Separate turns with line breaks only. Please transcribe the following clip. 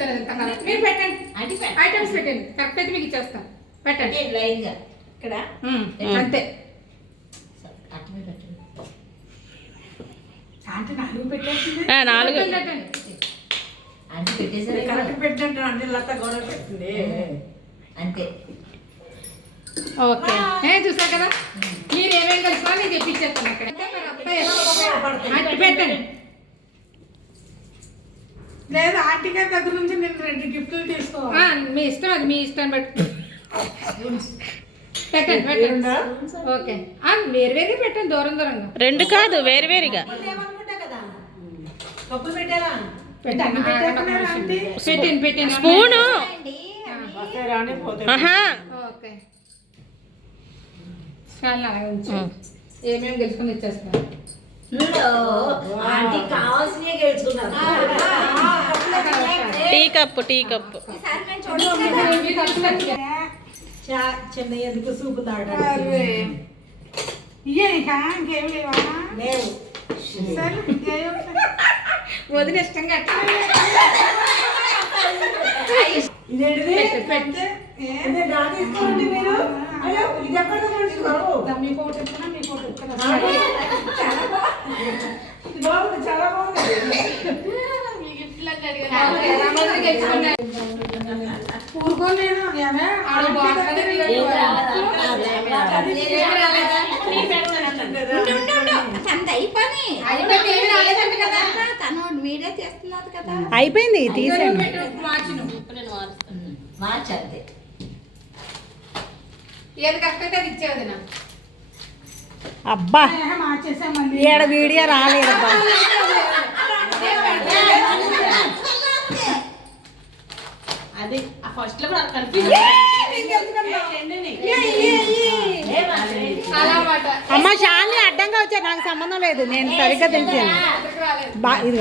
చెప్తాను కాలం. మీరు పెట్టండి. ఐటమ్స్ పెట్టండి. కరెక్ట్ అయితే మీకు ఇచ్చేస్తాను పెట్టండి.
లైన్గా. ఇక్కడ.
అంతే.
నాలుగు పెట్టేసింది.
ఆ, నాలుగు.
పెట్టండి, పెట్టండి.
అంటే పెట్టేసారు
కరెక్ట్ పెట్టండి అంటే లత గొడవ పెట్టింది.
అంతే.
ఓకే. ఏ చూసా కదా? మీరు ఏమేమి కలుసుకోవాలి నేను తెప్పించేస్తాను అక్కడ పెట్టండి.
లేదు ఆంటీ గారి దగ్గర నుంచి నేను రెండు గిఫ్ట్లు
ఆ,
తీసుకోవాలి
మీ ఇష్టం అది మీ ఇష్టం పెట్టు. పెట్టండి పెట్టండి. ఓకే. ఆ, వేరు వేరుగా పెట్టండి దూరం దూరంగా.
రెండు కాదు వేరు వేరుగా?
పెట్టండి పెట్టండి.
స్పూను.
ఏమేమి గెలుచుకొని ఇచ్చేస్తాను
ఆంటీ కావాల్సినవి గెలుచుకున్నారు.
Tea cup tea cup.
మీకు అర్థం అవుతుందా?
చా- చిన్న ఎందుకు సూపు
ఇంకేం లేవా.
వదిన
బాగుంది చాలా బాగుంది.
అయిపోయింది, ఏమి ఏది కరెక్ట్ అది ఇచ్చే
అబ్బా ఏడ వీడియో రాలేదబ్బా
అది ఆ ఫస్ట్లో కూడా కన్ఫ్యూజ్
అలా మాట.
అమ్మ శాలిని అడ్డంగా వచ్చా నాకు సంబంధం లేదు. నేను సరిగ్గా తెలిసాను.
ఇప్పుడు.